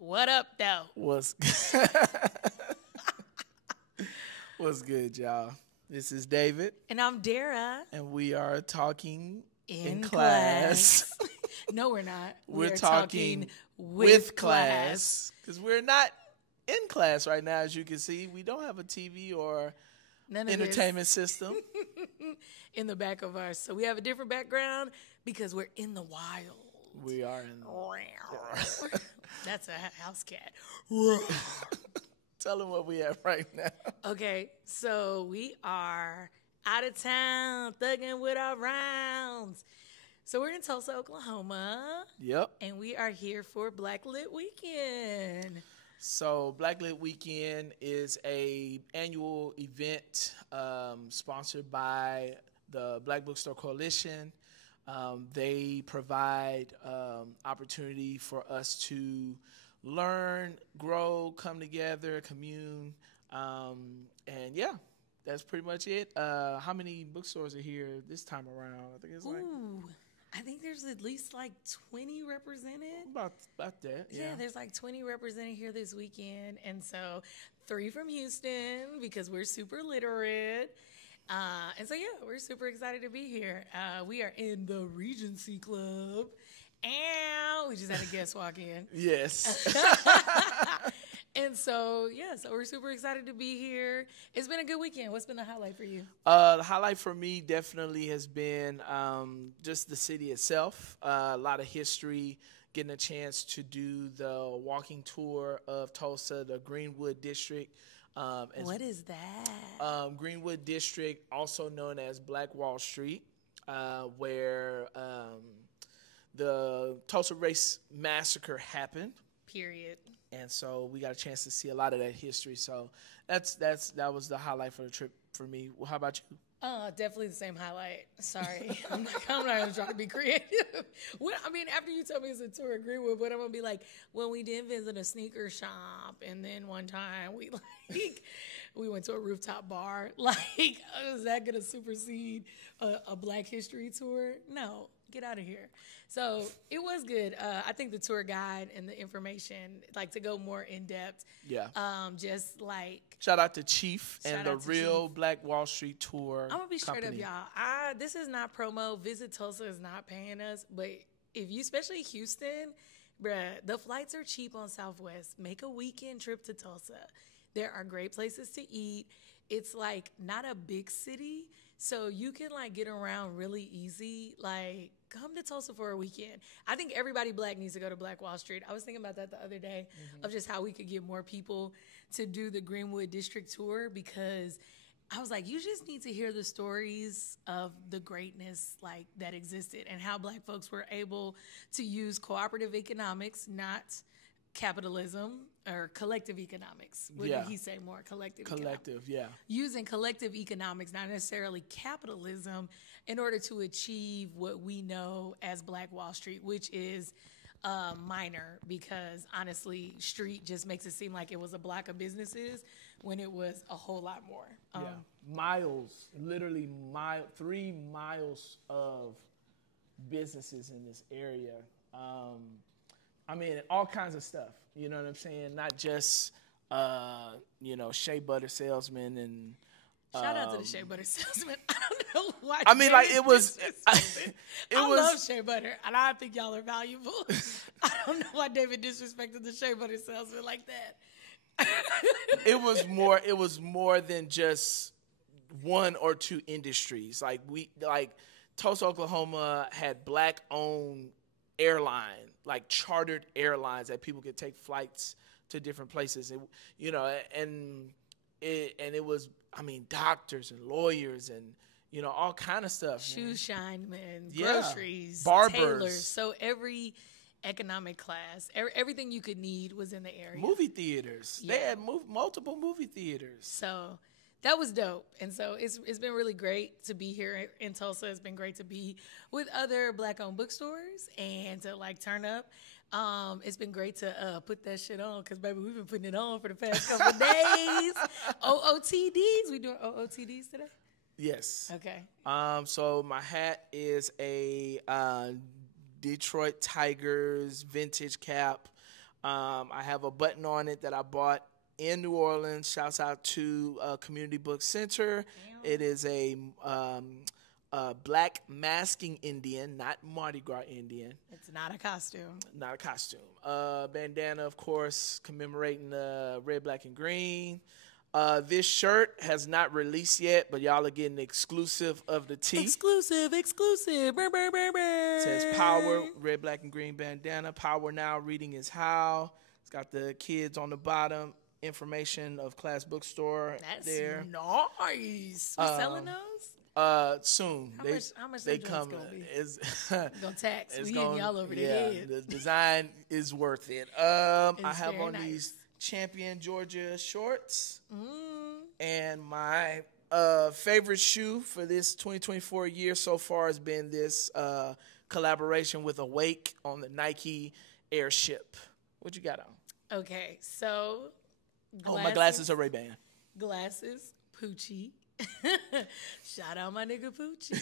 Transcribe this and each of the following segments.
What up, though? What's What's good, y'all? This is David, And I'm Dara. and we are talking in class. class. No, we're not. We're talking with class because we're not in class right now. As you can see, we don't have a TV or None of entertainment system. this in the back of us. So we have a different background because we're in the wild. We are in. That's a house cat. Tell them what we have right now. Okay, so we are out of town, thugging with our rounds. So we're in Tulsa, Oklahoma, Yep. and we are here for Black Lit Weekend. So Black Lit Weekend is a annual event sponsored by the Black Bookstore Coalition. They provide opportunity for us to learn, grow, come together, commune, and yeah, that's pretty much it. How many bookstores are here this time around? I think it's like I think there's at least like 20 represented. about that. Yeah, there's like 20 represented here this weekend. And so 3 from Houston because we're super literate. And so, yeah, we're super excited to be here. We are in the Regency Club. And we just had a guest walk in. Yes. And so, yeah, so we're super excited to be here. It's been a good weekend. What's been the highlight for you? The highlight for me definitely has been just the city itself. A lot of history, getting a chance to do the walking tour of Tulsa, the Greenwood District. What is that? Greenwood District, also known as Black Wall Street, where the Tulsa Race Massacre happened. Period. And so we got a chance to see a lot of that history. So that was the highlight for the trip for me. Well, how about you? Definitely the same highlight. Sorry. I'm not even trying to be creative. After you tell me it's a tour of Greenwood, but I'm going to be like, well, we did visit a sneaker shop. And then one time we went to a rooftop bar. Is that going to supersede a Black History tour? No. Get out of here. So it was good. I think the tour guide and the information, to go more in depth. Yeah. Shout out to Chief and the to Real Black Wall Street Tour. I'm gonna be straight company. up, y'all. This is not promo. Visit Tulsa is not paying us, but if you, especially Houston, bruh, the flights are cheap on Southwest. Make a weekend trip to Tulsa. There are great places to eat. It's not a big city, so you can get around really easy. Come to Tulsa for a weekend. I think everybody Black needs to go to Black Wall Street. I was thinking about that the other day of just how we could get more people to do the Greenwood District tour, because I was like, you just need to hear the stories of the greatness that existed and how Black folks were able to use cooperative economics, not capitalism or collective economics. What did he say more? Collective, yeah. Using collective economics, not necessarily capitalism, in order to achieve what we know as Black Wall Street, which is minor, because honestly, street just makes it seem like it was a block of businesses when it was a whole lot more. Miles, literally 3 miles of businesses in this area. All kinds of stuff. You know what I'm saying? Not just, shea butter salesmen and. Shout out to the shea butter salesman. I don't know why. It was. I love shea butter, and I think y'all are valuable. I don't know why David disrespected the shea butter salesman like that. It was more than just 1 or 2 industries. Tulsa, Oklahoma had Black-owned airline, chartered airlines that people could take flights to different places. It was, doctors and lawyers and, all kind of stuff. Shoe shinemen, groceries, barbers. Tailors. So every economic class, everything you could need was in the area. Movie theaters. Yeah. They had multiple movie theaters. So that was dope. And so it's been really great to be here in Tulsa. It's been great to be with other Black-owned bookstores and to turn up. It's been great to put that shit on, because, baby, we've been putting it on for the past couple of days. OOTDs. We doing OOTDs today? Yes. Okay. So my hat is a Detroit Tigers vintage cap. I have a button on it that I bought in New Orleans. Shouts out to Community Book Center. Damn. It is a black masking Indian, not Mardi Gras Indian. It's not a costume. Not a costume. Bandana, of course, commemorating the red, black, and green. This shirt has not released yet, but y'all are getting exclusive of the tee. Exclusive. Burr, burr, burr, burr. It says Power, red, black, and green bandana. Power now, reading is how. It's got the kids on the bottom. Information of Class Bookstore. That's there. Nice. We selling those? Soon. How much they come? Gonna be? It's gonna tax. We hitting y'all over the head. The design is worth it. I have on these Champion Georgia shorts, and my favorite shoe for this 2024 year so far has been this collaboration with Awake on the Nike Airship. What you got on? Okay, so my glasses are Ray-Ban. Glasses, Poochie. Shout out my nigga Poochie.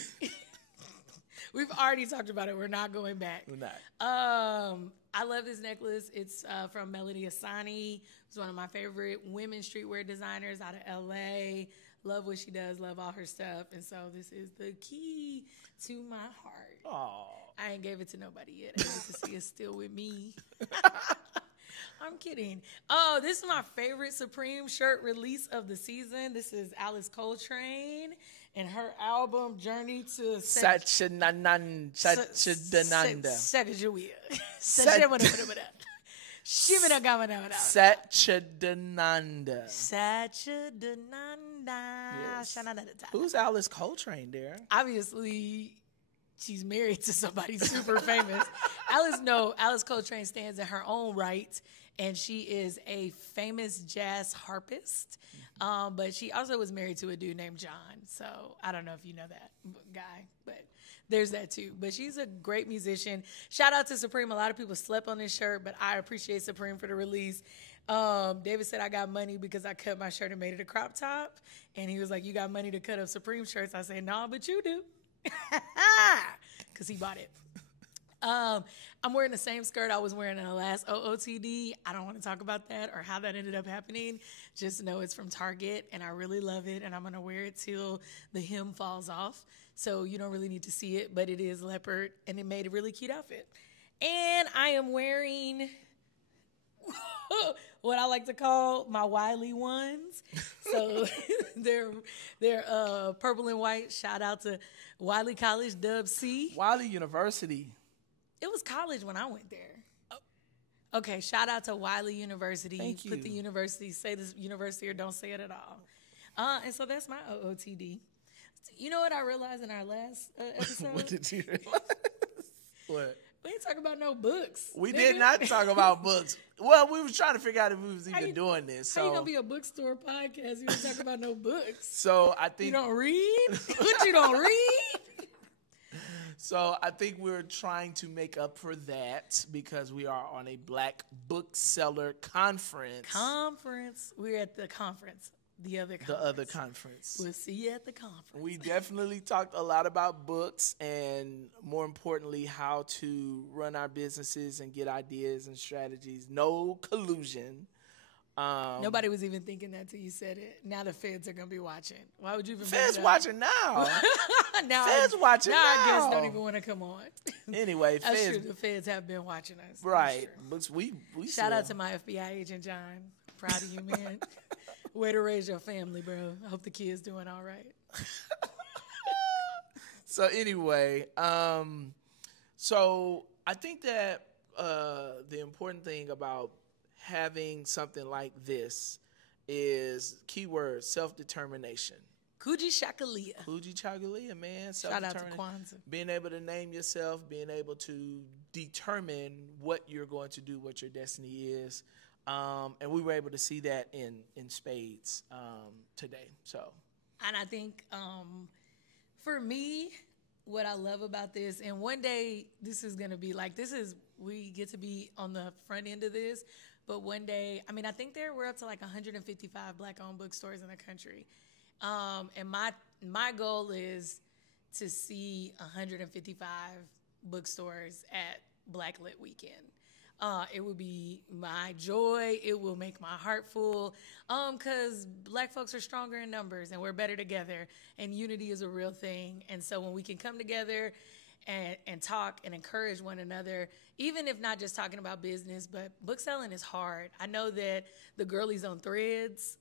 We've already talked about it. We're not going back. We're not. I love this necklace. It's from Melody Asani. It's one of my favorite women streetwear designers out of L.A. Love what she does. Love all her stuff. And so this is the key to my heart. Aww. I ain't gave it to nobody yet. I get to see it still with me. I'm kidding. Oh, this is my favorite Supreme shirt release of the season. This is Alice Coltrane and her album Journey to Satchidananda. Satchidananda. Yes. Who's Alice Coltrane there? Obviously, she's married to somebody super famous. Alice Coltrane stands in her own right, and she is a famous jazz harpist. But she also was married to a dude named John. So I don't know if you know that guy, but there's that too. But she's a great musician. Shout out to Supreme. A lot of people slept on this shirt, but I appreciate Supreme for the release. David said I got money because I cut my shirt and made it a crop top. And he was like, you got money to cut up Supreme shirts? I said, no, but you do. Because he bought it. I'm wearing the same skirt I was wearing in the last OOTD. I don't want to talk about that or how that ended up happening. Just know it's from Target, and I really love it, and I'm going to wear it till the hem falls off. So you don't really need to see it, but it is leopard, and it made a really cute outfit. And I am wearing what I like to call my Wiley ones. So they're purple and white. Shout out to Wiley College, Dub C. Wiley University. It was college when I went there. Okay, shout out to Wiley University. Thank you. Put the university, say this university or don't say it at all. And so that's my OOTD. You know what I realized in our last episode? What did you realize? What? We didn't talk about no books. We did not talk about books. Well, we was trying to figure out if we was even doing this. So. How you going to be a bookstore podcast? You don't talk about no books. So I think... You don't read? What, you don't read? So I think we're trying to make up for that because we are on a Black Bookseller Conference. We're at the conference. The other conference. We'll see you at the conference. We definitely talked a lot about books and, more importantly, how to run our businesses and get ideas and strategies. No collusion. Nobody was even thinking that till you said it. Now the feds are going to be watching. Why would you even Feds watching now. Feds watching now. I guess don't even want to come on. Anyway, That's true. The feds have been watching us. Right. But we Shout out to my FBI agent, John. Proud of you, man. Way to raise your family, bro. I hope the kid's doing all right. So anyway, so I think that the important thing about having something like this is keyword self-determination. Kuji Shakalia. Kuji Shakalia, man. Shout out to Kwanzaa. Being able to name yourself, being able to determine what you're going to do, what your destiny is. And we were able to see that in spades today. So, and I think for me, what I love about this, and one day this is going to be like, we get to be on the front end of this, but one day, I mean, I think we're up to like 155 Black-owned bookstores in the country. And my goal is to see 155 bookstores at Black Lit Weekend. It would be my joy. It will make my heart full. Because Black folks are stronger in numbers and we're better together. And unity is a real thing. And so when we can come together and talk and encourage one another, even if not just talking about business, but book selling is hard. I know that the girlies on Threads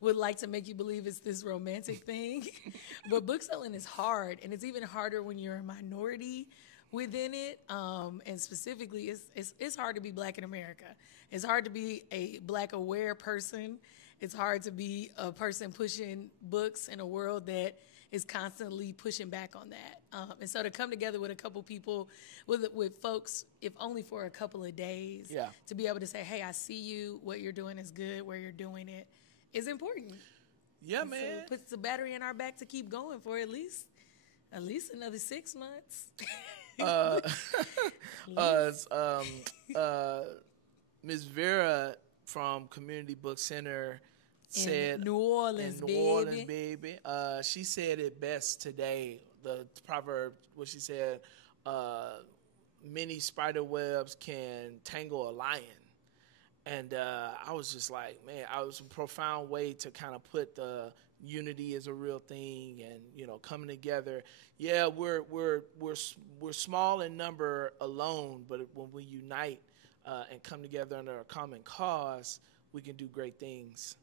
would like to make you believe it's this romantic thing, but book selling is hard, and it's even harder when you're a minority within it. And specifically, it's hard to be Black in America. It's hard to be a Black aware person. It's hard to be a person pushing books in a world that is constantly pushing back on that. And so to come together with a couple people, with folks, if only for a couple of days, to be able to say, hey, I see you, what you're doing is good, where you're doing it is important. Yeah, and man. So it puts the battery in our back to keep going for at least another 6 months. Ms. Vera from Community Book Center said in New Orleans, baby. She said it best today. The proverb, what she said, many spider webs can tangle a lion. And I was just like, man, I was a profound way to kind of put the unity as a real thing, and coming together. Yeah, we're small in number alone, but when we unite and come together under a common cause, we can do great things.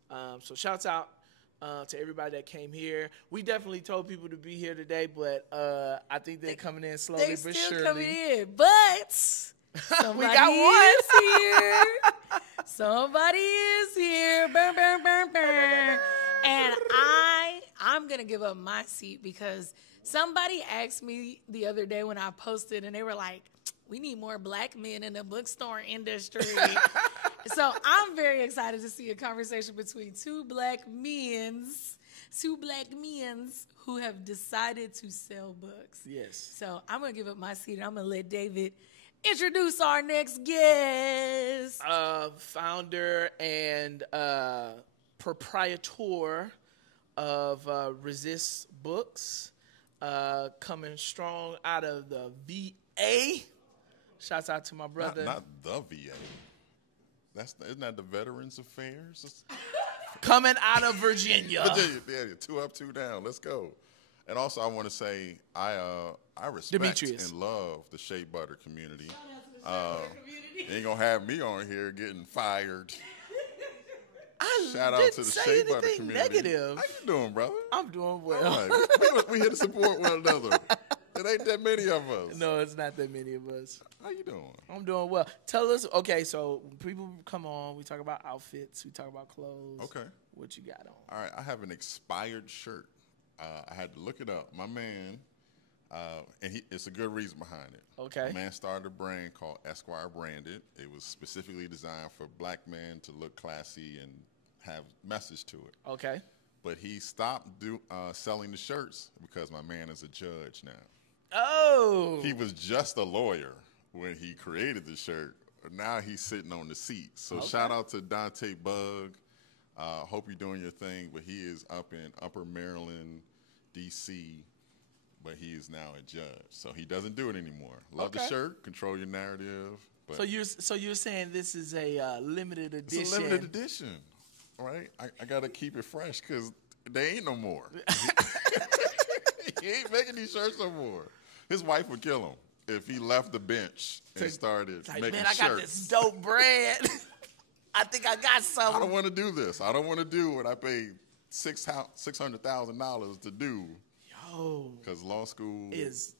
So shouts out to everybody that came here. We definitely told people to be here today, but I think they're coming in slowly but surely. They're still coming in, but somebody is here. Somebody is here. Burn, burn, burn, burn. And I'm going to give up my seat because somebody asked me the other day when I posted, and they were like, we need more Black men in the bookstore industry. So I'm very excited to see a conversation between two black men who have decided to sell books. Yes. So I'm going to give up my seat, and I'm going to let David introduce our next guest. Founder and proprietor of Resist Books, coming strong out of the VA. Shouts out to my brother. Not the VA. Isn't that the Veterans Affairs? Coming out of Virginia. Yeah, 2 up, 2 down. Let's go. And also, I want to say I respect Demetrius. and love the Shea Butter community. You ain't gonna have me on here getting fired. Shout out to the Shea Butter community. Negative. How you doing, brother? I'm doing well. Right. We here to support one another. It ain't that many of us. No, it's not that many of us. How you doing? I'm doing well. Tell us, okay, so people come on, we talk about outfits, we talk about clothes. Okay. What you got on? All right, I have an expired shirt. I had to look it up. My man, and it's a good reason behind it. Okay. My man started a brand called Esquire Branded. It was specifically designed for black men to look classy and have message to it. Okay. But he stopped selling the shirts because my man is a judge now. Oh. He was just a lawyer when he created the shirt. Now he's sitting on the seat. So shout out to Dante Bug. Hope you're doing your thing. But he is up in Upper Maryland, D.C., but he is now a judge. So he doesn't do it anymore. Love the shirt. Control your narrative. But So you're saying this is a limited edition. It's a limited edition. All right? I got to keep it fresh because they ain't no more. He ain't making these shirts no more. His wife would kill him if he left the bench and started making shirts. Man, I got this dope brand. I think I got something. I don't want to do this. I don't want to do what I paid $600,000 to do. Yo. Because law school is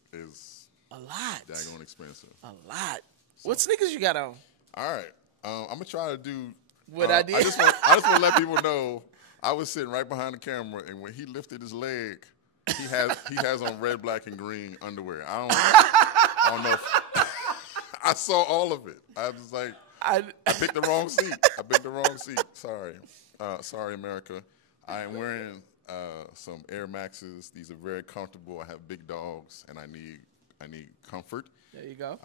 a lot. Daggone expensive. A lot. So, what sneakers you got on? All right. I'm going to try to do what I did. I just want to let people know I was sitting right behind the camera, and when he lifted his leg, he has on red, black, and green underwear. I don't know. I saw all of it. I was like, I picked the wrong seat. Sorry, America. I am wearing some Air Maxes. These are very comfortable. I have big dogs, and I need comfort. There you go.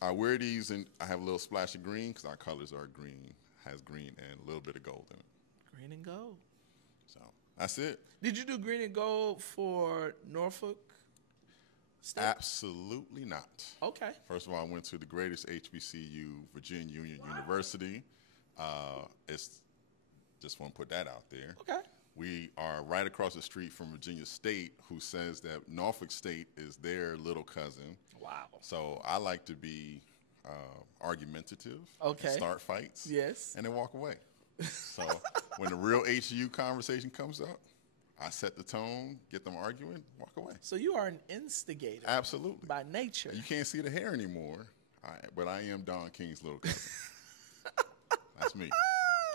I wear these, and I have a little splash of green because our colors are green. Has green and a little bit of gold in it. Green and gold. So that's it. Did you do green and gold for Norfolk? Still? Absolutely not. Okay. First of all, I went to the greatest HBCU, Virginia Union University. It's just want to put that out there. Okay. We are right across the street from Virginia State, who says that Norfolk State is their little cousin. Wow. So I like to be argumentative. Okay. Start fights. Yes. And then walk away. So when the real HU conversation comes up, I set the tone, get them arguing, walk away. So you are an instigator. Absolutely. By nature. You can't see the hair anymore, but I am Don King's little cousin. That's me.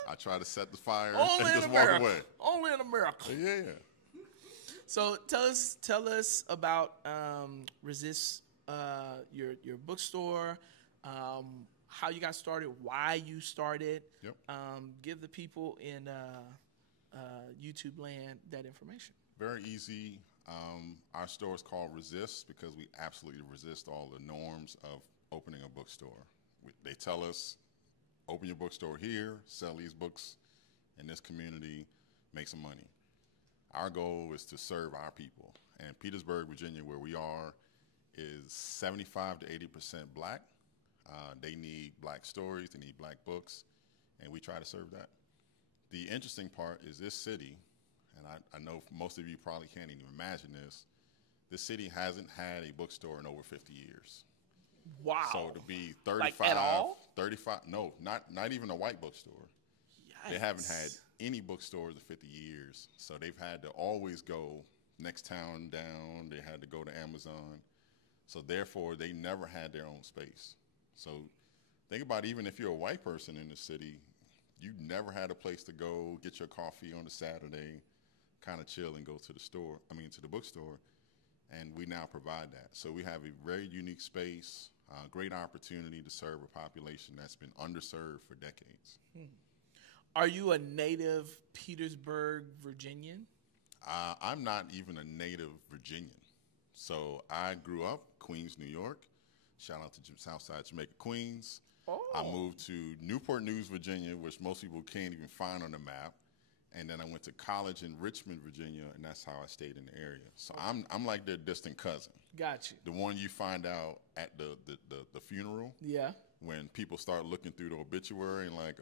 I try to set the fire Only and just in walk America. away. Only in America. Yeah. So tell us about Resist, your bookstore, how you got started, why you started. Yep. Give the people in YouTube land that information. Very easy. Our store is called Resist because we absolutely resist all the norms of opening a bookstore. They tell us, open your bookstore here, sell these books in this community, make some money. Our goal is to serve our people. And Petersburg, Virginia, where we are, is 75 to 80% black. They need black stories, they need black books, and we try to serve that. The interesting part is this city, and I know most of you probably can't even imagine this city hasn't had a bookstore in over 50 years. Wow. So to be 35, like at all? 35, no, not even a white bookstore. Yikes. They haven't had any bookstores in 50 years. So they've had to always go next town down. They had to go to Amazon. So therefore, they never had their own space. So think about even if you're a white person in the city, you never had a place to go, get your coffee on a Saturday, kind of chill and go to the bookstore. And we now provide that. So we have a very unique space, great opportunity to serve a population that's been underserved for decades. Are you a native Petersburg Virginian? I'm not even a native Virginian. So I grew up Queens, New York. Shout out to Southside Jamaica, Queens. Oh. I moved to Newport News, Virginia, which most people can't even find on the map. And then I went to college in Richmond, Virginia, and that's how I stayed in the area. So I'm like their distant cousin. Got you. The one you find out at the funeral. Yeah. When people start looking through the obituary and like,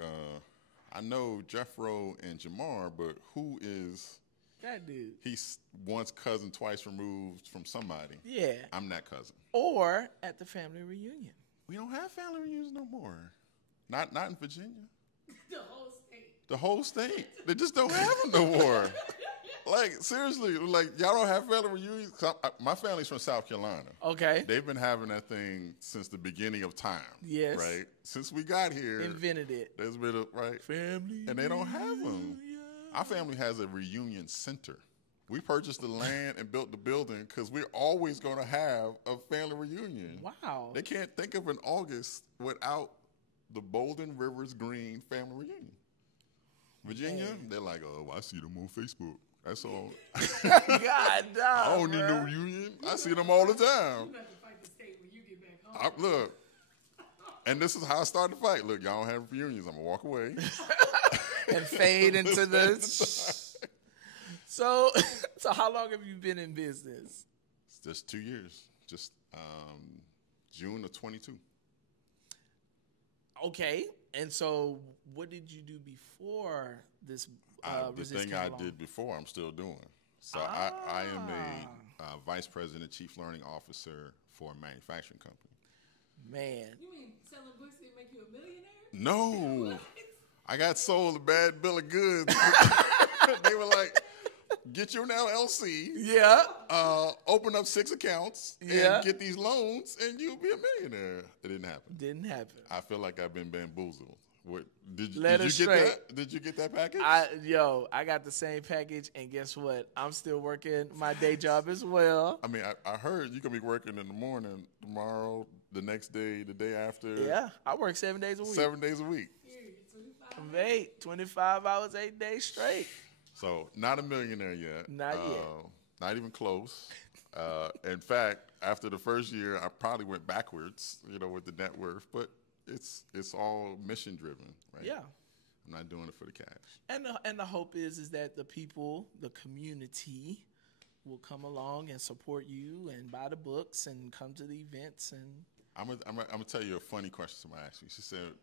I know Jeffro and Jamar, but who is that dude? He's once cousin twice removed from somebody. Yeah. I'm that cousin. Or at the family reunion. We don't have family reunions no more. Not in Virginia. The whole state. The whole state. They just don't have them no more. Like, seriously, like, y'all don't have family reunions? My family's from South Carolina. Okay. They've been having that thing since the beginning of time. Yes. Right? Since we got here. Invented it. There's been a, right? Family and they don't have them. reunion. Our family has a reunion center. We purchased the land and built the building because we're always going to have a family reunion. Wow. They can't think of an August without the Bolden Rivers Green family reunion. Virginia, they're like, oh, I see them on Facebook. That's all. God, no, I don't need no reunion. I see them all the time. You have to fight the state when you get back home. Look, and this is how I started the fight. Look, y'all don't have reunions. I'm going to walk away. And fade into the... So how long have you been in business? It's just 2 years. Just June of 22. Okay. And so what did you do before this the thing I did before, I'm still doing. So I am a vice president, chief learning officer for a manufacturing company. Man. You mean selling books that make you a millionaire? No. What? I got sold a bad bill of goods. They were like, get your LLC. Yeah. Open up 6 accounts and get these loans, and you'll be a millionaire. It didn't happen. Didn't happen. I feel like I've been bamboozled. What did you Let us get straight. that? Did you get that package? I got the same package, and guess what? I'm still working my day job as well. I mean, I heard you're gonna be working in the morning, tomorrow, the next day, the day after. Yeah, I work 7 days a week. 7 days a week. 25 hours, 8 days straight. So not a millionaire yet. Not yet. Not even close. In fact, after the first year, I probably went backwards, with the net worth. But it's all mission driven, right? Yeah. I'm not doing it for the cash. And the hope is that the people, the community, will come along and support you and buy the books and come to the events. And I'm gonna tell you a funny question somebody asked me. She said,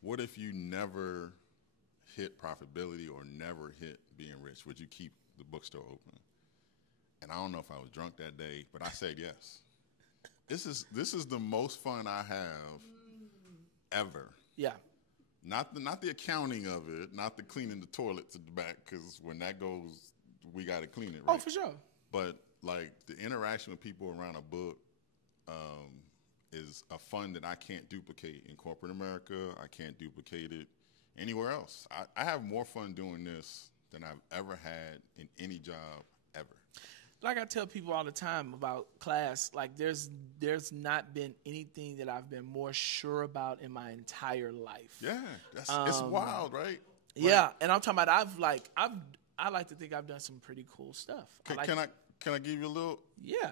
"What if you never hit profitability or never hit being rich? Would you keep the bookstore open?" And I don't know if I was drunk that day, but I said yes. This is the most fun I have ever. yeah, Not the accounting of it, not the cleaning the toilets at the back, because when that goes, we got to clean it, right? oh, for sure. But like the interaction with people around a book is a fun that I can't duplicate in corporate America. I can't duplicate it anywhere else. I have more fun doing this than I've ever had in any job ever. Like I tell people all the time about class, like there's not been anything that I've been more sure about in my entire life. Yeah, it's wild, right? Yeah, and I'm talking about I like to think I've done some pretty cool stuff. Can I give you a little? Yeah.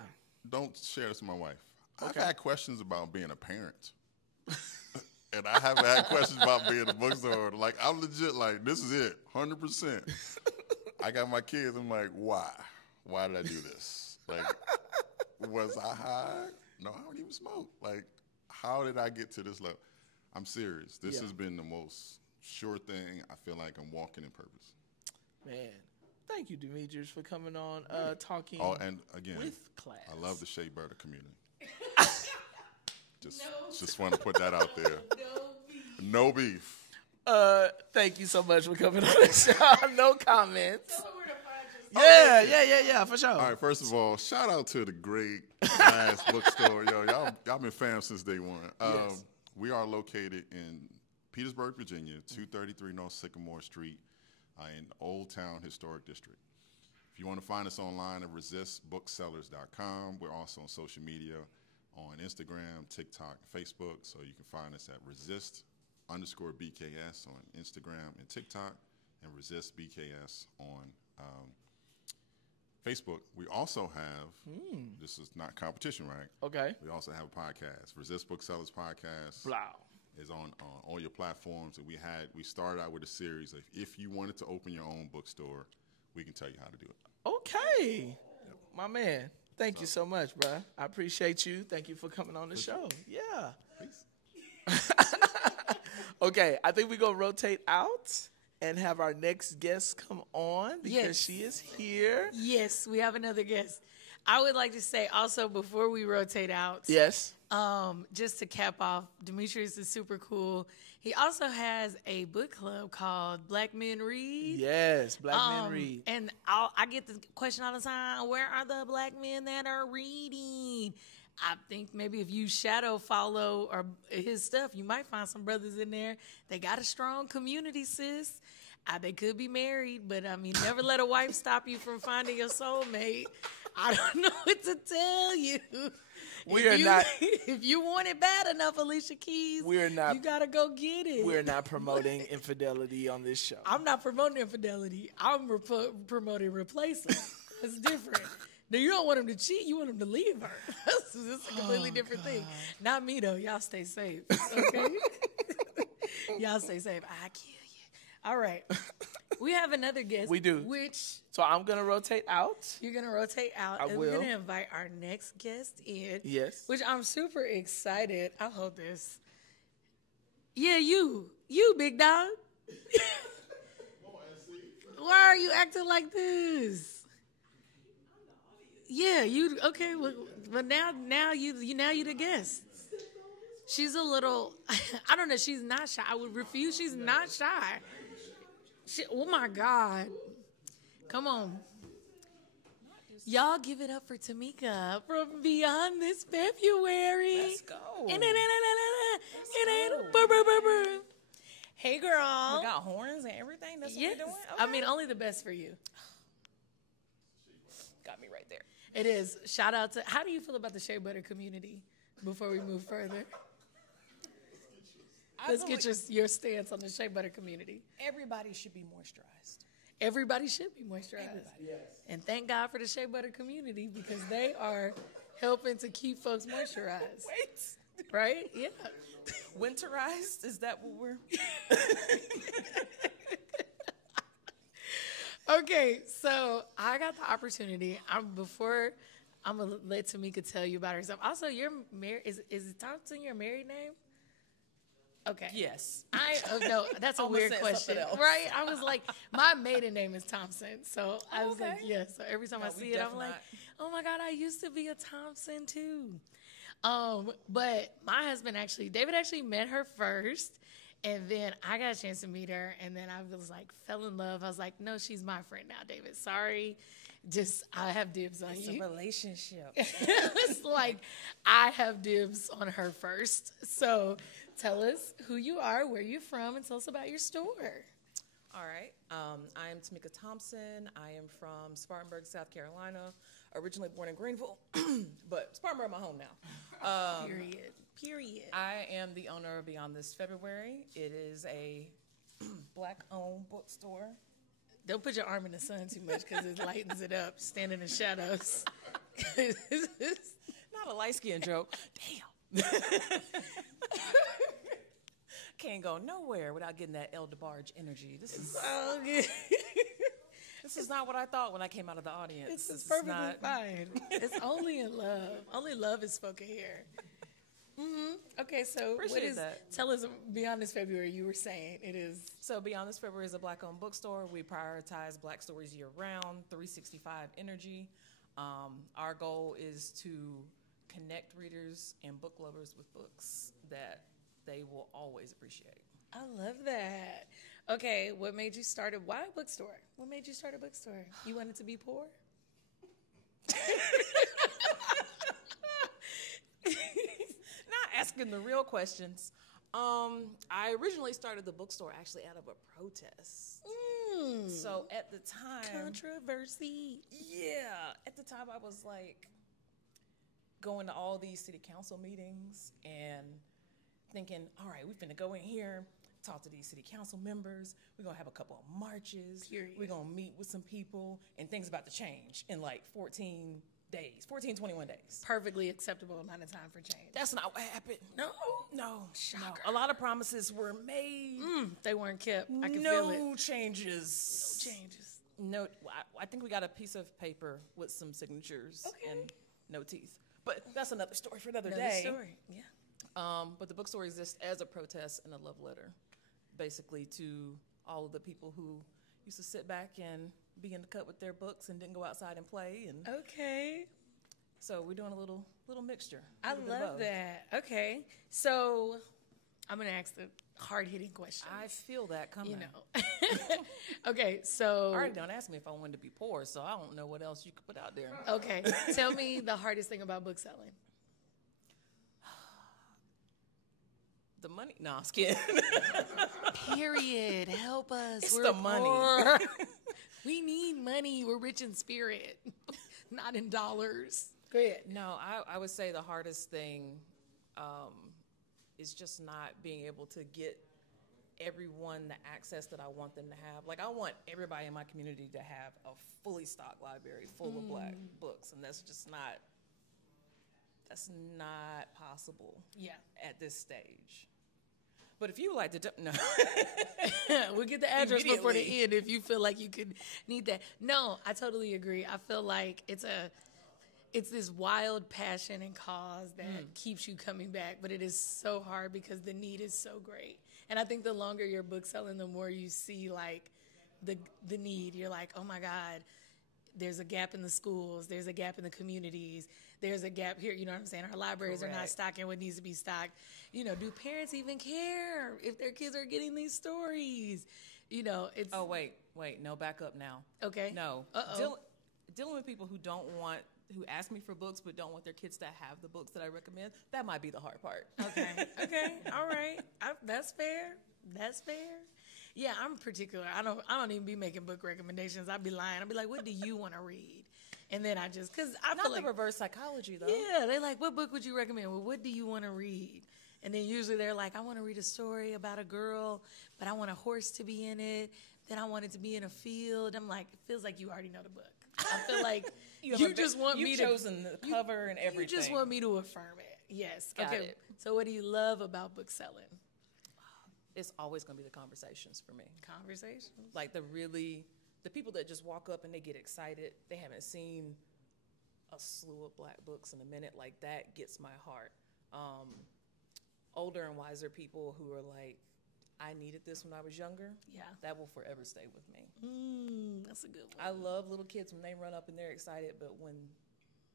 Don't share this with my wife. Okay. I've had questions about being a parent. And I haven't had questions about being a bookstore. Like, I'm legit like, this is it, 100%. I got my kids. I'm like, why? Why did I do this? Like, was I high? No, I don't even smoke. Like, how did I get to this level? I'm serious. This has been the most sure thing. I feel like I'm walking in purpose. Man, thank you, Demetrius, for coming on, talking and again, with class. I love the Shea Butter community. Just want to put that out there. No beef. Thank you so much for coming on the show. No comments. Yeah, for sure. All right, first of all, shout out to the great Glass Bookstore. Yo, y'all been fans since day one. Yes. We are located in Petersburg, Virginia, 233 North Sycamore Street in Old Town Historic District. If you want to find us online at resistbooksellers.com, we're also on social media on Instagram, TikTok, and Facebook. So you can find us at resist_BKS on Instagram and TikTok, and resistBKS on Facebook. We also have, this is not competition, right? Okay. We also have a podcast. Resist Booksellers Podcast Wow. is on all your platforms. And we started out with a series of, if you wanted to open your own bookstore, we can tell you how to do it. Okay. Yep. My man. Thank you so much, bro. I appreciate you. Thank you for coming on the show. Yeah. Peace. Okay, I think we're going to rotate out and have our next guest come on because she is here. Yes, we have another guest. I would like to say also before we rotate out. Yes. Just to cap off, Demetrius is super cool. He also has a book club called Black Men Read. Yes, Black Men Read. And I get the question all the time, where are the black men that are reading? I think maybe if you shadow follow or his stuff, you might find some brothers in there. They got a strong community, sis. They could be married, but I mean, never let a wife stop you from finding your soulmate. I don't know what to tell you. If you want it bad enough, Alicia Keys, you gotta go get it. We're not promoting infidelity on this show. I'm not promoting infidelity. I'm promoting replacement. It's different. No, you don't want him to cheat. You want him to leave her. This is a completely different thing. Not me, though. Y'all stay safe, okay? Y'all stay safe. I kill you. All right. We have another guest. We do. So I'm going to rotate out. You're going to rotate out. I and will. We're going to invite our next guest in. Yes. Which I'm super excited. I'll hold this. Yeah, you, big dog. Why are you acting like this? Yeah, you okay? But now you the guest. She's a little. I don't know. She's not shy. I would refuse. She's not shy. Oh my God! Come on, y'all, give it up for Tamika from Beyond This February. Let's go. Hey, girl. We got horns and everything. That's what Yes. we're doing. Okay. I mean, only the best for you. Got me right there. It is. Shout out to. How do you feel about the Shea Butter community? Before we move further, let's get your stance on the Shea Butter community. Everybody should be moisturized. Everybody should be moisturized. Everybody. Yes. And thank God for the Shea Butter community because they are helping to keep folks moisturized. Wait. Right? Yeah. Winterized? Is that what we're... Okay, so I got the opportunity. I'm gonna let Tamika tell you about herself. Also, you're married. Is Thompson your married name? Okay. Yes. No, that's a Almost weird said question, something else. right? I was like, my maiden name is Thompson, so I was like, Okay. yeah. So every time I No, we see it, I'm definitely like, not. oh my God, I used to be a Thompson too. But my husband David actually met her first, and then I got a chance to meet her, and then I was like, fell in love. I was like, no, she's my friend now, David. Sorry. Just, I have dibs on It's you. a relationship. It's like, I have dibs on her first. So tell us who you are, where you're from, and tell us about your store. All right. I am Tamika Thompson. I am from Spartanburg, South Carolina. Originally born in Greenville, but Spartanburg, my home now. Period. I am the owner of Beyond This February. It is a Black-owned bookstore. Don't put your arm in the sun too much because it lightens it up. Stand in the shadows. Not a light-skinned joke. Damn. Can't go nowhere without getting that El DeBarge energy. This is Oh, good. this is not what I thought when I came out of the audience. It's This is perfectly not- fine. It's only in love. Only love is spoken here. Okay, so Appreciate that. Tell us Beyond This February. You were saying it is. So Beyond This February is a Black-owned bookstore. We prioritize Black stories year-round, 365 energy. Our goal is to connect readers and book lovers with books that they will always appreciate. I love that. Okay, what made you start why a bookstore? What made you start a bookstore? You wanted to be poor? Not asking the real questions. I originally started the bookstore actually out of a protest. So at the time, Controversy. yeah, at the time I was like going to all these city council meetings and thinking, all right, we're finna go in here, talk to these city council members. We're gonna have a couple of marches. Period. We're gonna meet with some people, and things about to change in like 14 days, 21 days. Perfectly acceptable amount of time for change. That's not what happened. No. No. Shocker. A lot of promises were made. They weren't kept. I can feel it. No changes. Changes. No, I think we got a piece of paper with some signatures and no teeth. But that's another story for another day. Story. Yeah. But the bookstore exists as a protest and a love letter, basically to all of the people who used to sit back and be in the cut with their books and didn't go outside and play. And Okay. so we're doing a little mixture. I love that. Okay. So I'm going to ask the hard-hitting question. I feel that coming. You know. Okay, so. Already don't ask me if I wanted to be poor, so I don't know what else you could put out there. Okay. Tell me the hardest thing about book selling. The money? No, I'm just kidding. Period. Help us. It's We're the money. poor. We need money. We're rich in spirit, not in dollars. Go ahead. No, I would say the hardest thing is just not being able to get everyone the access that I want them to have. Like, I want everybody in my community to have a fully stocked library full of Black books, and that's not possible at this stage. But if you would like to no. We'll get the address before the Immediately. end if you feel like you could need that. No, I totally agree. I feel like it's this wild passion and cause that keeps you coming back, but it is so hard because the need is so great. And I think the longer your book selling, the more you see like the need. You're like, oh my God, there's a gap in the schools, there's a gap in the communities, there's a gap here, you know what I'm saying? Our libraries are not Correct. stocking what needs to be stocked. You know, do parents even care if their kids are getting these stories? You know, it's... Oh, wait, no, back up now. Okay. No. Uh-oh. Dealing with people who ask me for books but don't want their kids to have the books that I recommend, that might be the hard part. Okay, all right. That's fair. Yeah, I'm particular. I don't even be making book recommendations. I'd be lying. I'd be like, what do you want to read? And then I just, because I feel Not like... the reverse psychology, though. Yeah, they're like, what book would you recommend? Well, what do you want to read? And then usually they're like, I want to read a story about a girl, but I want a horse to be in it. Then I want it to be in a field. I'm like, it feels like you already know the book. I feel like You've chosen the cover and everything. You just want me to affirm it. Yes. Got okay. it. So what do you love about book selling? It's always going to be the conversations for me. Conversations. Like the the people that just walk up and they get excited, they haven't seen a slew of Black books in a minute, like that gets my heart. Older and wiser people who are like, I needed this when I was younger. Yeah. That will forever stay with me. That's a good one. I love little kids when they run up and they're excited, but when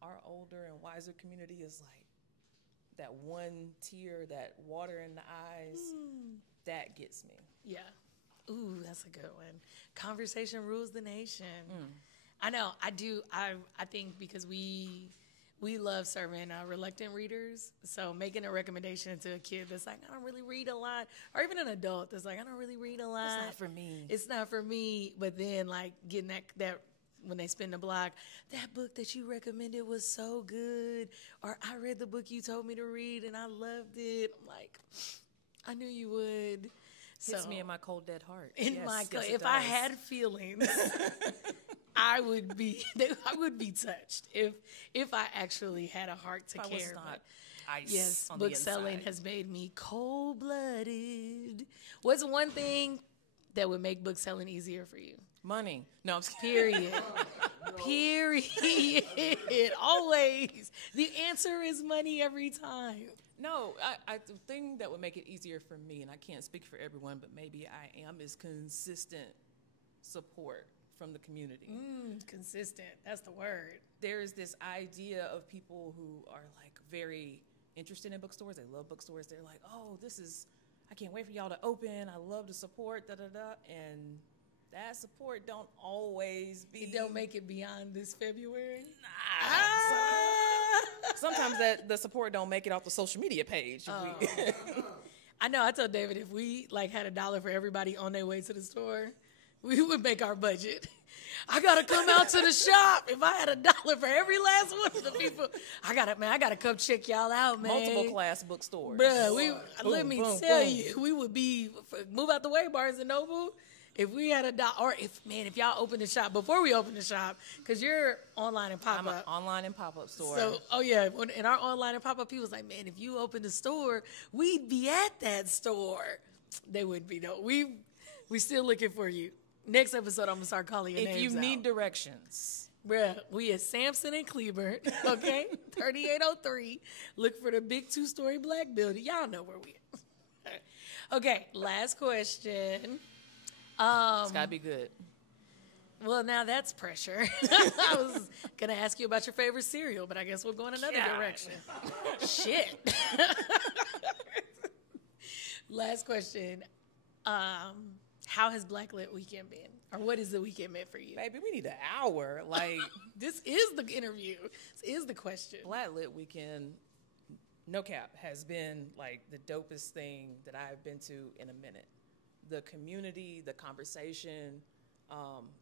our older and wiser community is like that one tear, that water in the eyes, that gets me. Yeah. Ooh, that's a good one. Conversation rules the nation. I know. I do. I think because we love serving reluctant readers. So making a recommendation to a kid that's like, I don't really read a lot, or even an adult that's like, I don't really read a lot. It's not for me. It's not for me. But then like getting that when they spin the block, that book that you recommended was so good, or I read the book you told me to read and I loved it. I'm like, I knew you would. Hits me in my cold dead heart. If I had feelings, I would be touched if I actually had a heart to if care. I was not ice yes, on book the selling inside. has made me cold-blooded. What's one thing that would make book selling easier for you? Money. No, I'm just kidding. Period. Period. Always. The answer is money every time. No, the thing that would make it easier for me, and I can't speak for everyone, but maybe I am, is consistent support from the community. Consistent. That's the word. There's this idea of people who are like very interested in bookstores. They love bookstores. They're like, oh, I can't wait for y'all to open. I love the support, da-da-da. And that support don't always be. It don't make it beyond this February? Sometimes the support don't make it off the social media page. I know. I told David if we like had $1 for everybody on their way to the store, we would make our budget. I gotta come out to the shop. If I had $1 for every last one of the people, I gotta come check y'all out, man. Multiple class bookstores. Bruh, let me tell you, we would be move out the way, Barnes and Noble. If we had $1, or if y'all open the shop before we open the shop, because you're online and pop I'm an up. online and pop up store. So, in our online and pop up, people's like, man, if you open the store, we'd be at that store. They wouldn't be though. We still looking for you. Next episode, I'm gonna start calling your names if you out. need directions. Bruh, we at Sampson and Cleburne, okay? 3803. Look for the big 2-story black building. Y'all know where we at. Okay, last question. It's gotta be good. Well, now that's pressure. I was gonna ask you about your favorite cereal, but I guess we'll go in another direction. Shit. Last question. How has Black Lit Weekend been? Or what is the weekend meant for you? Baby, we need an hour. Like, this is the interview. This is the question. Black Lit Weekend, no cap, has been like the dopest thing that I've been to in a minute. The community, the conversation,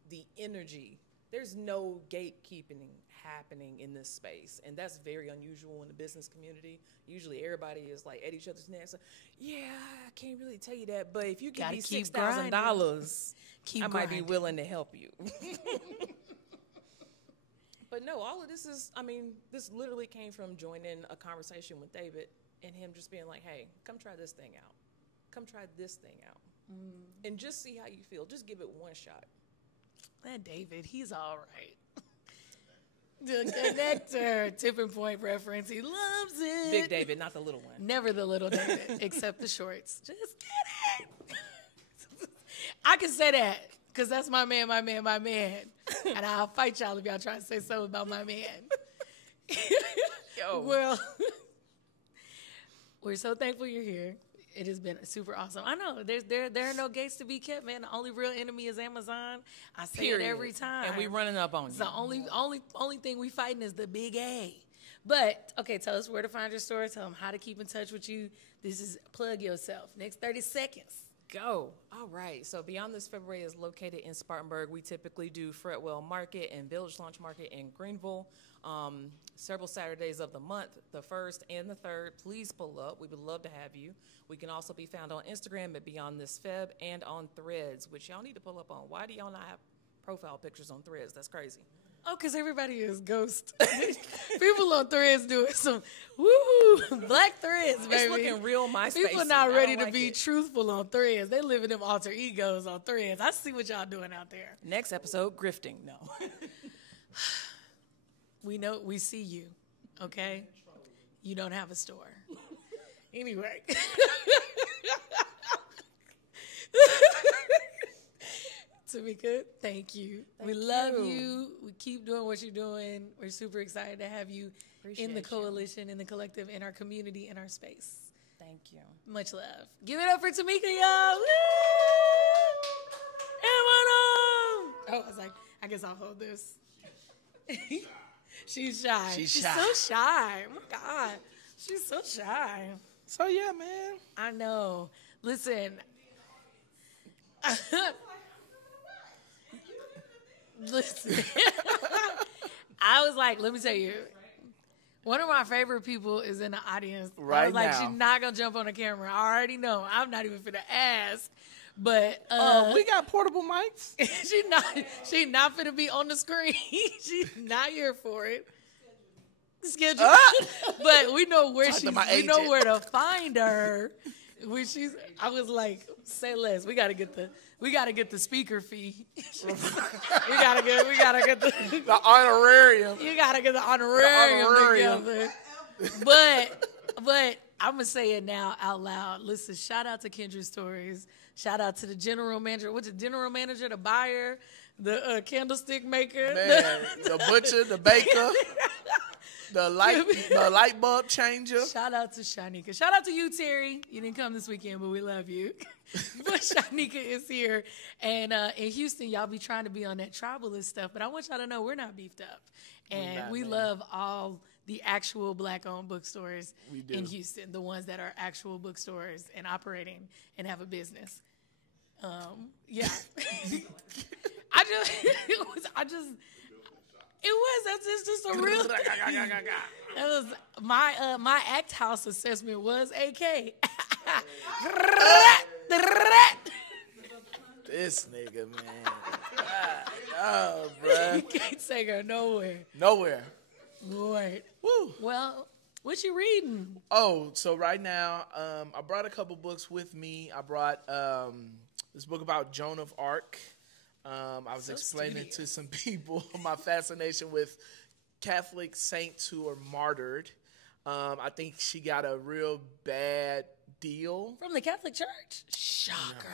the energy. There's no gatekeeping happening in this space, and that's very unusual in the business community. Usually everybody is like at each other's necks. Yeah, I can't really tell you that, but if you give me $6,000, I might be willing to help you. But no, all of this is, this literally came from joining a conversation with David and him just being like, hey, come try this thing out. Come try this thing out. And just see how you feel. Just give it one shot. That David, he's all right. The connector, tipping point reference. He loves it. Big David, not the little one. Never the little David, except the shorts. Just kidding. I can say that because that's my man. And I'll fight y'all if y'all try to say something about my man. Yo. Well, we're so thankful you're here. It has been super awesome. I know there are no gates to be kept, man. The only real enemy is Amazon. I say it every time, and we running up on you. The only thing we fighting is the big A. But okay, tell us where to find your store. Tell them how to keep in touch with you. This is plug yourself. Next 30 seconds. Go. All right. So Beyond This February is located in Spartanburg. We typically do Fretwell Market and Village Launch Market in Greenville. Several Saturdays of the month, the 1st and the 3rd. Please pull up. We would love to have you. We can also be found on Instagram at Beyond This Feb and on Threads, which y'all need to pull up on. Why do y'all not have profile pictures on Threads? That's crazy. Oh, because everybody is ghost. People on Threads doing some woo Black Threads, baby. It's looking real MySpace. People not ready to be truthful on Threads. They live in them alter egos on Threads. I see what y'all doing out there. Next episode, grifting. No. We know, we see you, okay? You don't have a store. Anyway. Tamika, thank you. We love you. We keep doing what you're doing. We're super excited to have you in the coalition, in the collective, in our community, in our space. Thank you. Much love. Give it up for Tamika, y'all. Woo! Oh, I was like, I guess I'll hold this. She's shy. She's She's shy. so shy. Oh my God. She's so shy. So yeah, man. I know. Listen. Listen. I was like, let me tell you. One of my favorite people is in the audience. I Right was like, now. she's not going to jump on the camera. I already know. I'm not even finna ask. But We got portable mics. she not finna be on the screen. She's not here for it. Schedule. But we know where Talk to she's. my We know agent. where to find her. When she's, I was like, say less. We gotta get the speaker fee. we gotta get the The honorarium. you gotta get the honorarium together. But I'm gonna say it now out loud. Listen, shout out to Kindred Stories. Shout out to the general manager. What's the general manager? The buyer, the candlestick maker, Man, the butcher, the baker, the light bulb changer. Shout out to Shanika. Shout out to you, Terry. You didn't come this weekend, but we love you. But Shanika is here. And in Houston, y'all be trying to be on that tribalist stuff. But I want y'all to know we're not beefed up. And we love all the actual Black-owned bookstores in Houston, the ones that are actual bookstores and operating and have a business. Yeah. That's just a real. That was my act house assessment was AK. This nigga, man. Oh, bruh. You can't take her nowhere. Nowhere. Lord. Woo. Well, what you reading? Oh, so right now, I brought a couple books with me. I brought this book about Joan of Arc. I was explaining to some people my fascination with Catholic saints who are martyred. I think she got a real bad deal. From the Catholic Church? Shocker.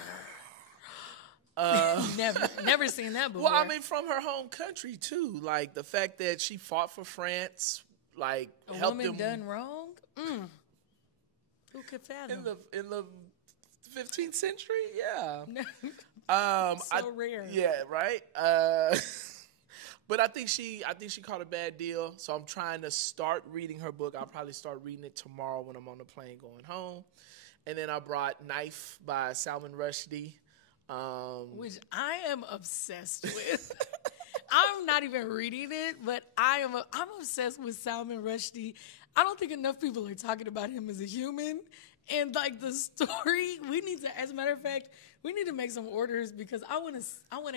Never seen that before. Well, I mean, from her home country, too. Like, the fact that she fought for France, like, a helped woman them. done wrong? Who could fathom? In the 15th century? Yeah. So rare. Yeah, right? But I think she caught a bad deal. So I'm trying to start reading her book. I'll probably start reading it tomorrow when I'm on the plane going home. And then I brought Knife by Salman Rushdie. Which I am obsessed with. I'm not even reading it, but I'm obsessed with Salman Rushdie. I don't think enough people are talking about him as a human. And like the story, we need to, as a matter of fact, we need to make some orders because I want to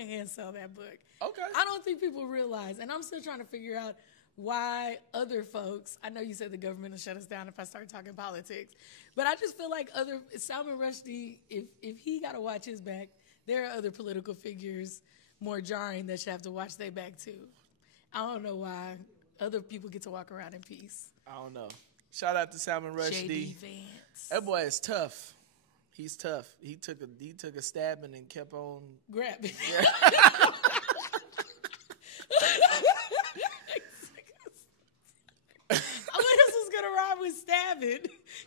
hand sell that book. Okay. I don't think people realize, and I'm still trying to figure out why other folks, I know you said the government will shut us down if I start talking politics, but I just feel like Salman Rushdie, if he got to watch his back, there are other political figures more jarring that should have to watch their back too. I don't know why other people get to walk around in peace. I don't know. Shout out to Salman Rushdie. J.D. Vance. That boy is tough. He's tough. He took a stabbing and kept on grabbing. Yeah. I thought this was gonna rhyme with stabbing.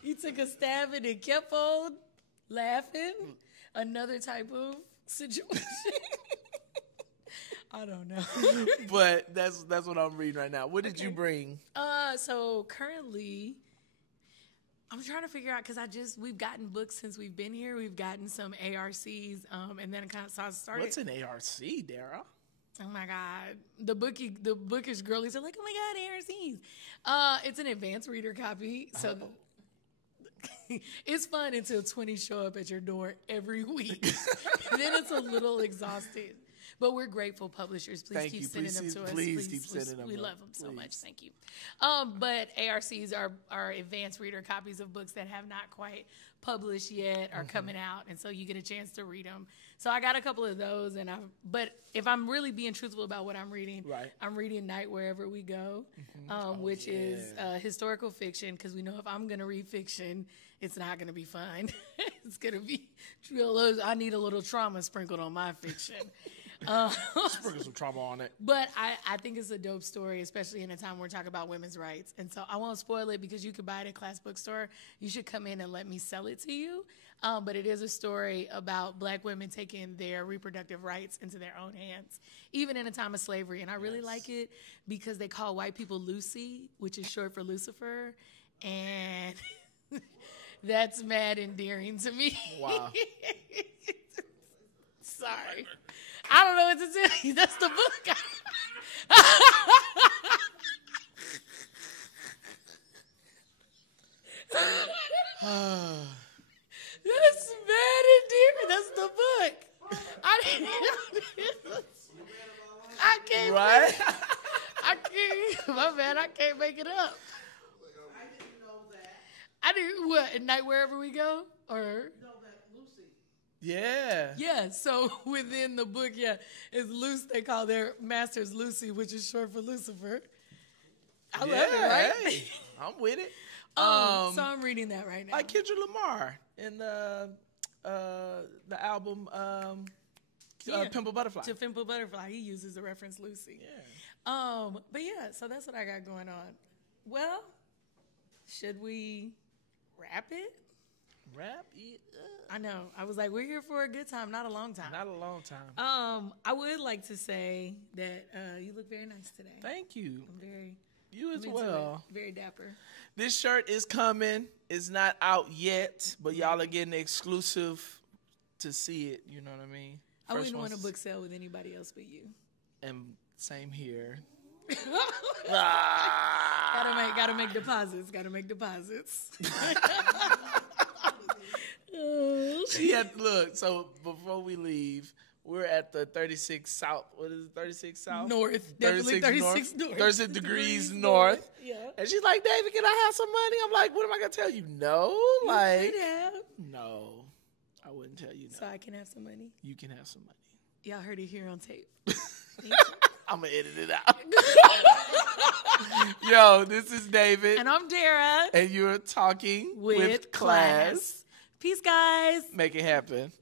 He took a stabbing and kept on laughing. Another type of situation. I don't know. But that's what I'm reading right now. What did you bring? So currently, I'm trying to figure out because we've gotten books since we've been here. We've gotten some ARCs, and then I started. What's an ARC, Dara? Oh my God, the bookish girlies are like, oh my God, ARCs. It's an advanced reader copy, so. It's fun until 20 show up at your door every week. Then it's a little exhausting. But we're grateful publishers. Please Thank keep you. sending them to us. Please keep sending them. We up. love them so Please. much. Thank you. But ARCs are advanced reader copies of books that have not quite published yet are coming out, and so you get a chance to read them. So I got a couple of those, but if I'm really being truthful about what I'm reading, I'm reading Night Wherever We Go, which is historical fiction, because we know if I'm going to read fiction, it's not going to be fun. It's going to be, I need a little trauma sprinkled on my fiction. Sprinkle some trauma on it. But I think it's a dope story, especially in a time where we're talking about women's rights. And so I won't spoil it because you could buy it at Class Bookstore. You should come in and let me sell it to you. But it is a story about Black women taking their reproductive rights into their own hands, even in a time of slavery. And I really like it because they call white people Lucy, which is short for Lucifer. And that's mad endearing to me. Wow. Sorry. I don't know what to tell you. That's the book. That's mad endearing. That's the book. I can't. Right? I can't. My bad. I can't make it up. I didn't know that. I didn't. What? At Night Wherever We Go? Or No, that Lucy. Yeah. yeah. So within the book, it's Lucy. They call their masters Lucy, which is short for Lucifer. I love it, right? Hey, I'm with it. So I'm reading that right now. Like Kendrick Lamar in the album Pimple Butterfly. To Pimple Butterfly, he uses the reference Lucy. Yeah. But yeah, so that's what I got going on. Well, should we wrap it? Wrap it up. I know. I was like, we're here for a good time, not a long time. Not a long time. I would like to say that you look very nice today. Thank you. I'm You as into well. it. Very dapper. This shirt is coming. It's not out yet, but y'all are getting exclusive to see it. You know what I mean? I First wouldn't want a ones- book sale with anybody else but you. And same here. Gotta make deposits. Gotta make deposits. Look, so before we leave, we're at the 36 South. What is it? 36 South? North. Definitely 36 north. 36 degrees north. Yeah. And she's like, David, can I have some money? I'm like, what am I going to tell you? No. Like, no. I wouldn't tell you no. So I can have some money. You can have some money. Y'all heard it here on tape. I'm going to edit it out. Yo, this is David. And I'm Dara. And you're talking With class. Peace, guys. Make it happen.